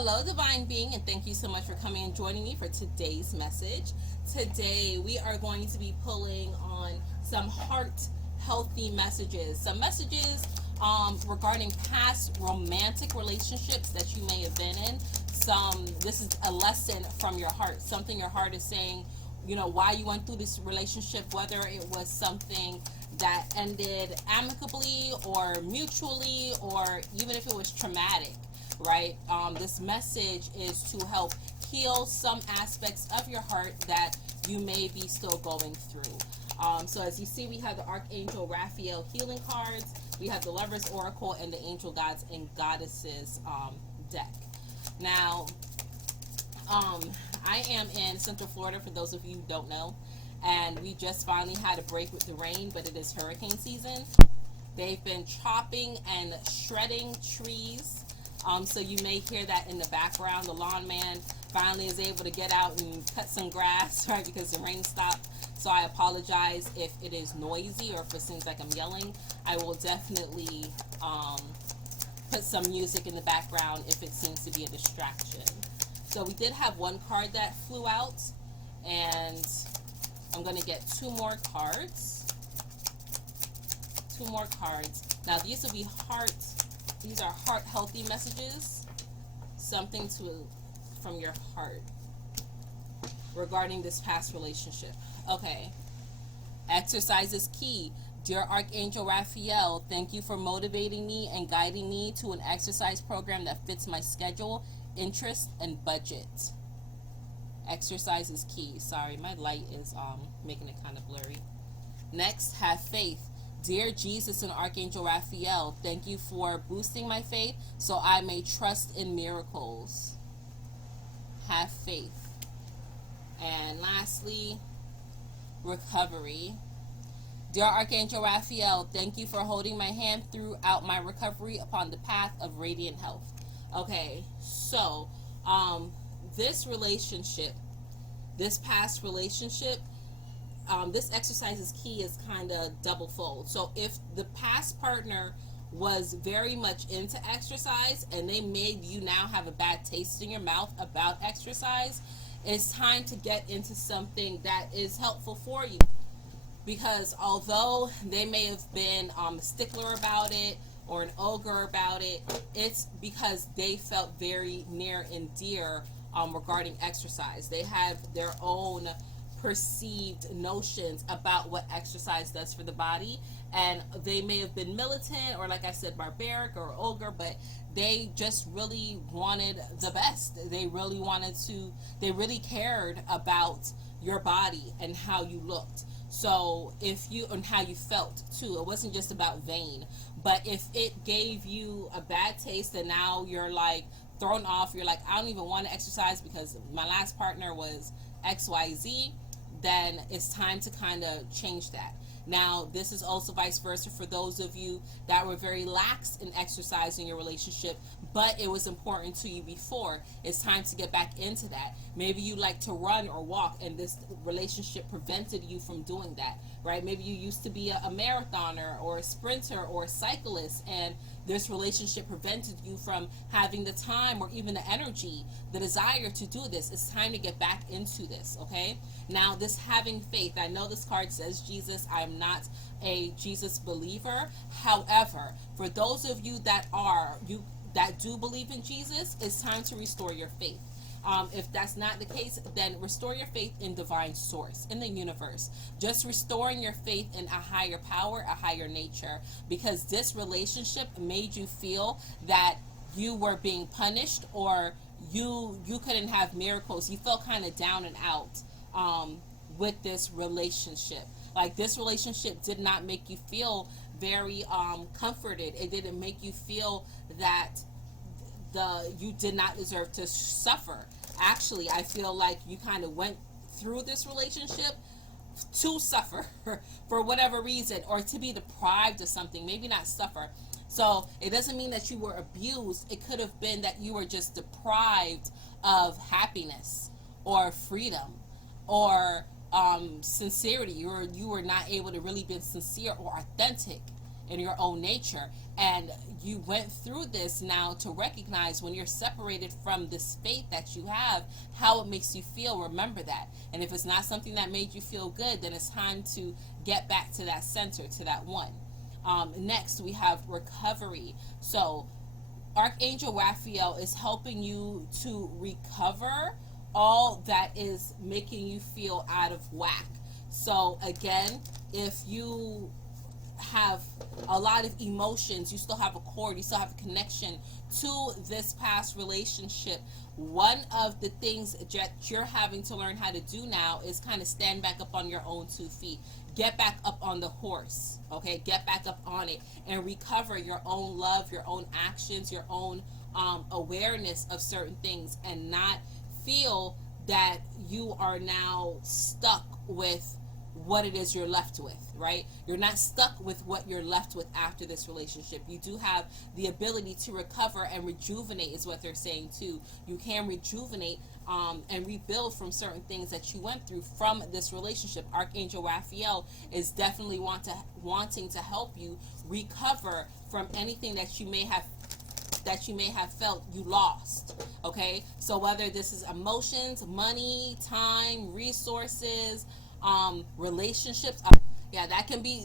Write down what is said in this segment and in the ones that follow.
Hello, Divine Being, and thank you so much for coming and joining me for today's message. Today, we are going to be pulling on some heart healthy messages, some messages regarding past romantic relationships that you may have been in. This is a lesson from your heart, something your heart is saying, why you went through this relationship, whether it was something that ended amicably or mutually, or even if it was traumatic, right? This message is to help heal some aspects of your heart that you may be still going through. So as you see, we have the Archangel Raphael healing cards, we have the Lover's Oracle, and the Angel Gods and Goddesses deck. Now, I am in Central Florida, for those of you who don't know, and we just finally had a break with the rain, but it is hurricane season. They've been chopping and shredding trees. So you may hear that in the background. The lawn man finally is able to get out and cut some grass, right, because the rain stopped. So I apologize if it is noisy or if it seems like I'm yelling. I will definitely put some music in the background if it seems to be a distraction. So we did have one card that flew out, and I'm going to get two more cards. Now these will be these are heart healthy messages, something from your heart regarding this past relationship. Okay. Exercise is key. Dear Archangel Raphael, thank you for motivating me and guiding me to an exercise program that fits my schedule, interest, and budget. Exercise is key. Sorry, my light is making it kind of blurry. Next, have faith. Dear Jesus and Archangel Raphael, thank you for boosting my faith so I may trust in miracles. Have faith. And lastly, recovery. Dear Archangel Raphael, thank you for holding my hand throughout my recovery upon the path of radiant health. Okay, so this past relationship, this exercise is key is kind of double fold. So if the past partner was very much into exercise and they made you now have a bad taste in your mouth about exercise, it's time to get into something that is helpful for you. Because although they may have been a stickler about it or an ogre about it, it's because they felt very near and dear regarding exercise. They have their own perceived notions about what exercise does for the body, and they may have been militant or, like I said, barbaric or ogre, but they just really wanted the best. They really cared about your body and how you looked. So and how you felt too. It wasn't just about vain, but if it gave you a bad taste and now you're like thrown off, you're like, I don't even want to exercise because my last partner was XYZ, then it's time to kind of change that. Now, this is also vice versa for those of you that were very lax in exercise in your relationship, but it was important to you before. It's time to get back into that. Maybe you like to run or walk, and this relationship prevented you from doing that, right? Maybe you used to be a marathoner or a sprinter or a cyclist, and this relationship prevented you from having the time or even the energy, the desire to do this. It's time to get back into this, okay? Now, this having faith, I know this card says Jesus. I'm not a Jesus believer. However, for those of you that do believe in Jesus, it's time to restore your faith. If that's not the case, then restore your faith in divine source, in the universe. Just restoring your faith in a higher power, a higher nature, because this relationship made you feel that you were being punished, or you couldn't have miracles. You felt kind of down and out with this relationship. Like, this relationship did not make you feel very comforted. It didn't make you feel that you did not deserve to suffer. Actually, I feel like you kind of went through this relationship to suffer for whatever reason, or to be deprived of something, maybe not suffer. So it doesn't mean that you were abused. It could have been that you were just deprived of happiness or freedom or sincerity. You were not able to really be sincere or authentic in your own nature, And you went through this now to recognize when you're separated from this faith that you have, how it makes you feel. Remember that. And if it's not something that made you feel good, then it's time to get back to that center, to that one. Next, we have recovery. So Archangel Raphael is helping you to recover all that is making you feel out of whack. So again, if you have a lot of emotions, you still have a cord, you still have a connection to this past relationship, one of the things that you're having to learn how to do now is kind of stand back up on your own 2 feet. Get back up on the horse, okay? Get back up on it and recover your own love, your own actions, your own awareness of certain things, and not feel that you are now stuck with what it is you're left with, right? You're not stuck with what you're left with after this relationship. You do have the ability to recover and rejuvenate, is what they're saying too. You can rejuvenate and rebuild from certain things that you went through from this relationship. Archangel Raphael is definitely wanting to help you recover from anything that you may have felt you lost. Okay, so whether this is emotions, money, time, resources, relationships, yeah,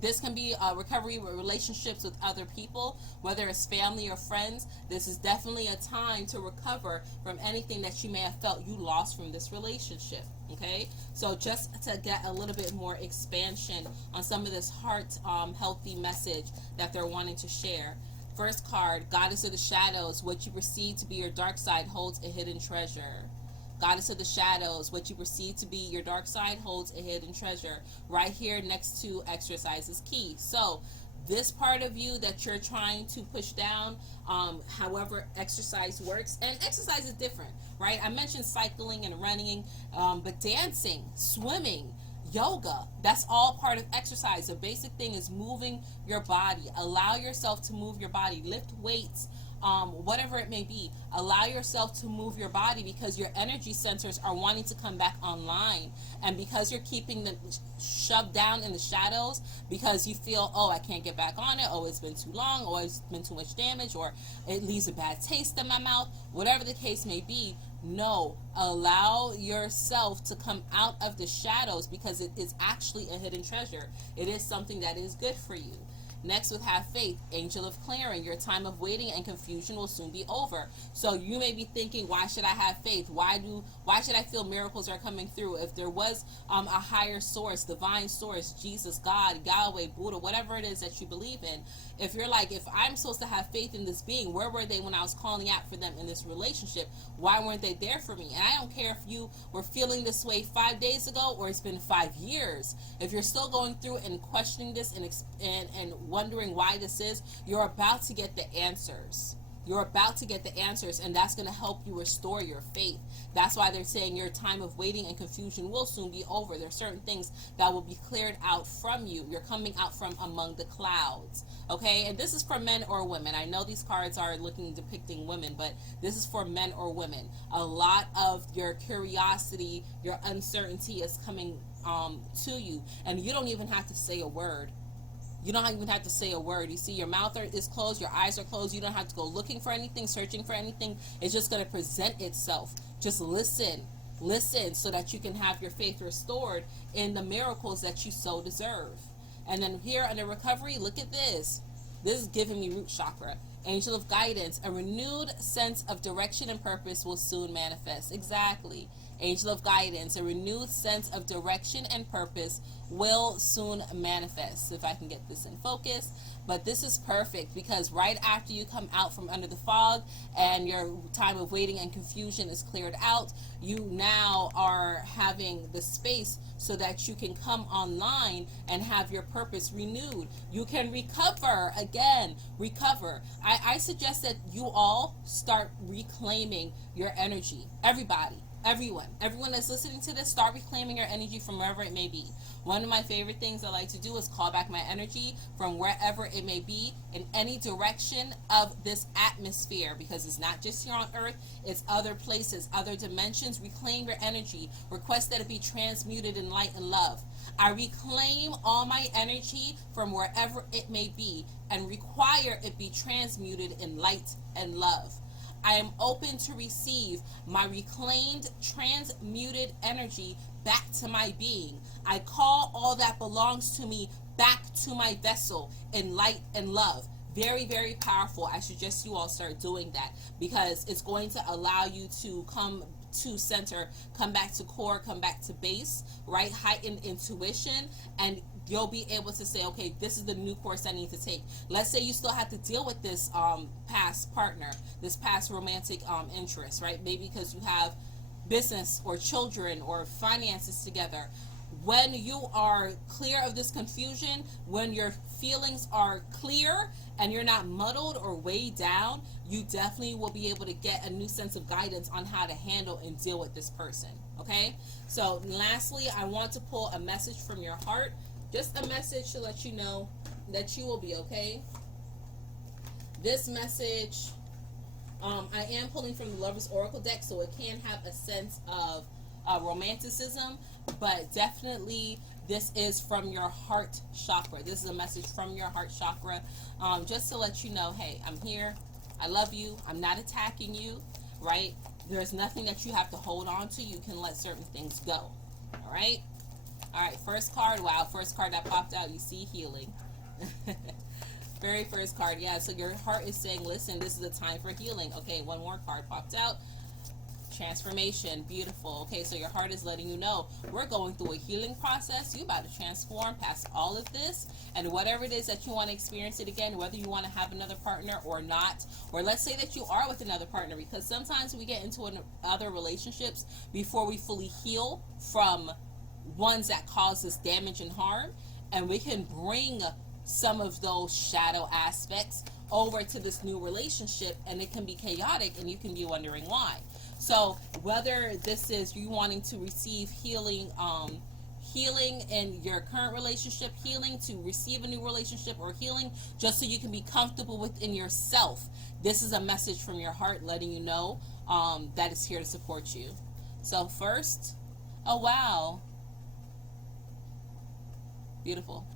this can be recovery with relationships with other people, whether it's family or friends. This is definitely a time to recover from anything that you may have felt you lost from this relationship. Okay, so just to get a little bit more expansion on some of this heart healthy message that they're wanting to share. First card, Goddess of the Shadows. What you perceive to be your dark side holds a hidden treasure. Goddess of the Shadows, what you perceive to be your dark side holds a hidden treasure. Right here next to exercise is key. So this part of you that you're trying to push down, however exercise works, and exercise is different, right? I mentioned cycling and running, but dancing, swimming, yoga, that's all part of exercise. The basic thing is moving your body. Allow yourself to move your body. Lift weights, whatever it may be. Allow yourself to move your body, because your energy centers are wanting to come back online, and because you're keeping them shoved down in the shadows because you feel, oh, I can't get back on it, oh, it's been too long, or it's been too much damage, or it leaves a bad taste in my mouth, whatever the case may be. No, allow yourself to come out of the shadows, because it is actually a hidden treasure. It is something that is good for you. Next, with have faith, angel of clearing. Your time of waiting and confusion will soon be over. So you may be thinking, why should I have faith? Why should I feel miracles are coming through? If there was a higher source, divine source, Jesus, God, Yahweh, Buddha, whatever it is that you believe in, if you're like, if I'm supposed to have faith in this being, where were they when I was calling out for them in this relationship? Why weren't they there for me? And I don't care if you were feeling this way 5 days ago or it's been 5 years. If you're still going through and questioning this and wondering why this is, you're about to get the answers. You're about to get the answers, and that's going to help you restore your faith. That's why they're saying your time of waiting and confusion will soon be over. There are certain things that will be cleared out from you. You're coming out from among the clouds. Okay, and this is for men or women. I know these cards are depicting women, but this is for men or women. A lot of your curiosity, your uncertainty is coming to you, and you don't even have to say a word. You don't even have to say a word. You see, your mouth is closed, your eyes are closed. You don't have to go looking for anything, searching for anything. It's just going to present itself. Just listen so that you can have your faith restored in the miracles that you so deserve. And then here under recovery, look at this. This is giving me root chakra. Angel of guidance. A renewed sense of direction and purpose will soon manifest. Exactly. Angel of guidance. A renewed sense of direction and purpose will soon manifest. If I can get this in focus. But this is perfect, because right after you come out from under the fog and your time of waiting and confusion is cleared out, you now are having the space so that you can come online and have your purpose renewed. You can recover again. Recover. I suggest that you all start reclaiming your energy. Everyone that's listening to this, start reclaiming your energy from wherever it may be. One of my favorite things I like to do is call back my energy from wherever it may be in any direction of this atmosphere, because it's not just here on earth, it's other places, other dimensions. Reclaim your energy. Request that it be transmuted in light and love. I reclaim all my energy from wherever it may be and require it be transmuted in light and love. I am open to receive my reclaimed, transmuted energy back to my being. I call all that belongs to me back to my vessel in light and love. Very, very powerful. I suggest you all start doing that, because it's going to allow you to come to center, come back to core, come back to base, right? Heightened intuition, and you'll be able to say, okay, this is the new course I need to take. Let's say you still have to deal with this past partner, this past romantic interest, right? Maybe because you have business or children or finances together. When you are clear of this confusion, when your feelings are clear and you're not muddled or weighed down, you definitely will be able to get a new sense of guidance on how to handle and deal with this person. Okay? So lastly, I want to pull a message from your heart. Just a message to let you know that you will be okay. This message, I am pulling from the Lover's Oracle deck, so it can have a sense of romanticism, but definitely this is from your heart chakra. This is a message from your heart chakra, just to let you know, hey, I'm here. I love you. I'm not attacking you, right? There's nothing that you have to hold on to. You can let certain things go. All right? All right, first card. Wow, first card that popped out, you see healing. Very first card. Yeah, so your heart is saying, listen, this is a time for healing. Okay, one more card popped out. Transformation. Beautiful. Okay, so your heart is letting you know we're going through a healing process. You're about to transform past all of this, and whatever it is that you want to experience it again, whether you want to have another partner or not, or let's say that you are with another partner, because sometimes we get into other relationships before we fully heal from ones that cause us damage and harm, and we can bring some of those shadow aspects over to this new relationship, and it can be chaotic, and you can be wondering why. So whether this is you wanting to receive healing, healing in your current relationship, healing to receive a new relationship, or healing just so you can be comfortable within yourself, this is a message from your heart letting you know that it's here to support you. So first, oh wow, beautiful,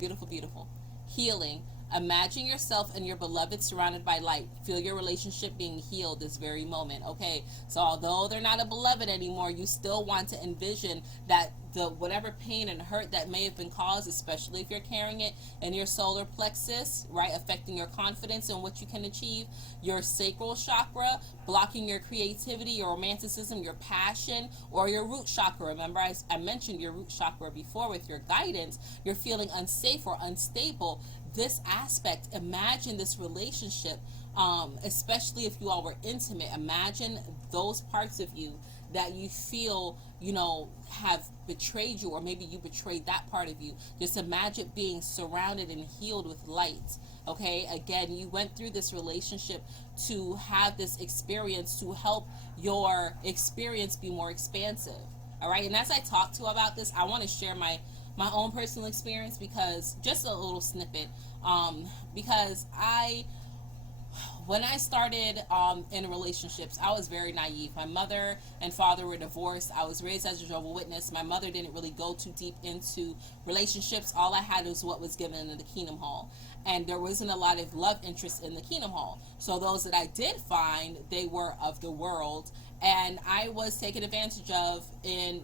beautiful, beautiful. Healing. Imagine yourself and your beloved surrounded by light. Feel your relationship being healed this very moment. Okay, so although they're not a beloved anymore, you still want to envision that the whatever pain and hurt that may have been caused, especially if you're carrying it in your solar plexus, right, affecting your confidence and what you can achieve, your sacral chakra, blocking your creativity, your romanticism, your passion, or your root chakra. Remember, I mentioned your root chakra before with your guidance. You're feeling unsafe or unstable. This aspect, imagine this relationship, especially if you all were intimate. Imagine those parts of you that you feel, you know, have betrayed you, or maybe you betrayed that part of you. Just imagine being surrounded and healed with light. Okay, again, you went through this relationship to have this experience to help your experience be more expansive. All right, and as I talk to about this, I want to share my own personal experience, because just a little snippet, because when I started in relationships, I was very naive. My mother and father were divorced. I was raised as a Jehovah's Witness. My mother didn't really go too deep into relationships. All I had was what was given in the Kingdom Hall, and there wasn't a lot of love interest in the Kingdom Hall. So those that I did find, they were of the world, and I was taken advantage of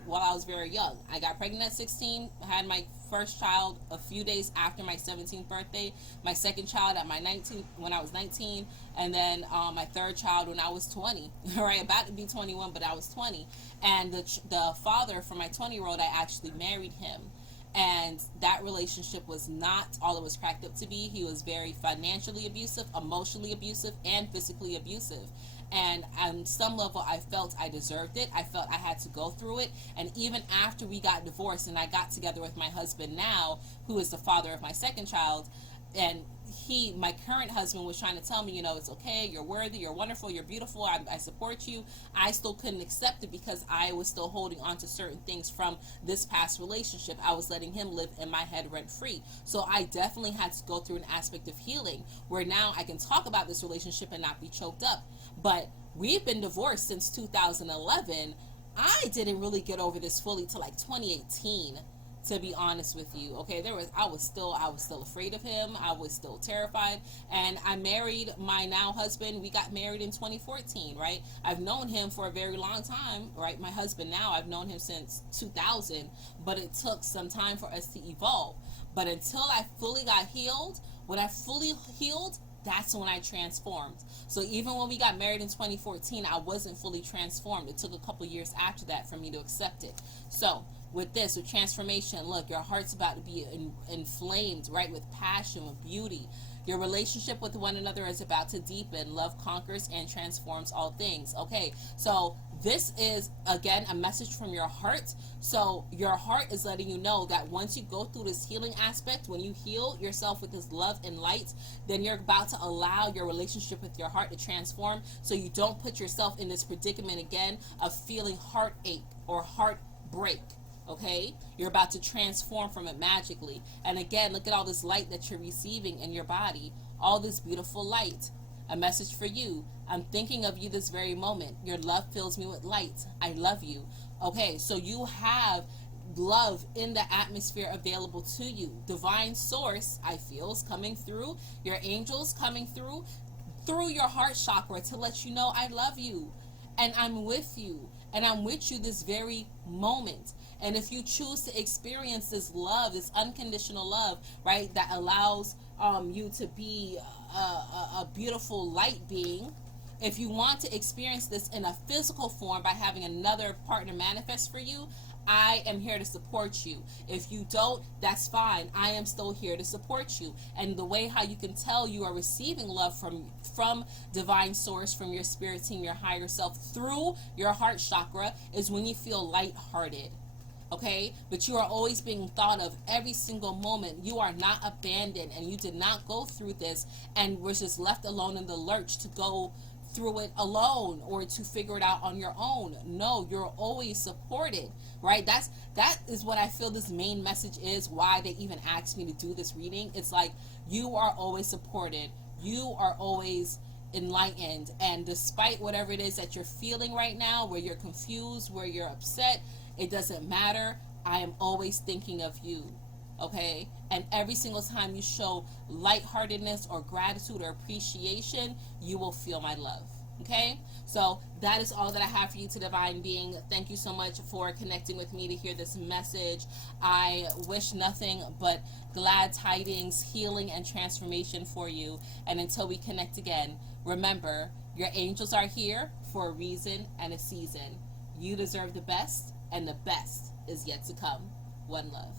while I was very young. I got pregnant at 16, had my first child a few days after my 17th birthday, my second child at my 19th when I was 19, and then my third child when I was 20, right, about to be 21, but I was 20. And the father for my 20-year-old, I actually married him. And that relationship was not all it was cracked up to be. He was very financially abusive, emotionally abusive, and physically abusive. And on some level, I felt I deserved it. I felt I had to go through it. And even after we got divorced and I got together with my husband now, who is the father of my second child, and my current husband was trying to tell me, you know, it's okay, you're worthy, you're wonderful, you're beautiful, I support you. I still couldn't accept it because I was still holding on to certain things from this past relationship. I was letting him live in my head rent free. So I definitely had to go through an aspect of healing where now I can talk about this relationship and not be choked up. But we've been divorced since 2011. I didn't really get over this fully till like 2018. to be honest with you. Okay, I was still afraid of him. I was still terrified. And I married my now husband. We got married in 2014, right? I've known him for a very long time, right? My husband now, I've known him since 2000, but it took some time for us to evolve. But until I fully got healed, when I fully healed, that's when I transformed. So even when we got married in 2014, I wasn't fully transformed. It took a couple years after that for me to accept it. So with this, with transformation, look, your heart's about to be inflamed, right, with passion, with beauty. Your relationship with one another is about to deepen. Love conquers and transforms all things. Okay, so this is, again, a message from your heart. So your heart is letting you know that once you go through this healing aspect, when you heal yourself with this love and light, then you're about to allow your relationship with your heart to transform, so you don't put yourself in this predicament again of feeling heartache or heartbreak. Okay, you're about to transform from it magically. And again, look at all this light that you're receiving in your body, all this beautiful light. A message for you: I'm thinking of you this very moment. Your love fills me with light. I love you. Okay, so you have love in the atmosphere available to you. Divine source, I feel, is coming through. Your angels coming through your heart chakra to let you know I love you and I'm with you, and I'm with you this very moment. And if you choose to experience this love, this unconditional love, right, that allows you to be a beautiful light being, if you want to experience this in a physical form by having another partner manifest for you, I am here to support you. If you don't, that's fine. I am still here to support you. And the way how you can tell you are receiving love from divine source, from your spirit team, your higher self, through your heart chakra, is when you feel lighthearted. Okay, but you are always being thought of every single moment. You are not abandoned, and you did not go through this and was just left alone in the lurch to go through it alone or to figure it out on your own. No, you're always supported, right? That is what I feel this main message is, why they even asked me to do this reading. It's like, you are always supported, you are always enlightened, and despite whatever it is that you're feeling right now, where you're confused, where you're upset, it doesn't matter. I am always thinking of you. Okay, and every single time you show lightheartedness or gratitude or appreciation, you will feel my love. Okay, so that is all that I have for you, to divine being. Thank you so much for connecting with me to hear this message. I wish nothing but glad tidings, healing, and transformation for you. And until we connect again, remember, your angels are here for a reason and a season. You deserve the best, and the best is yet to come. One love.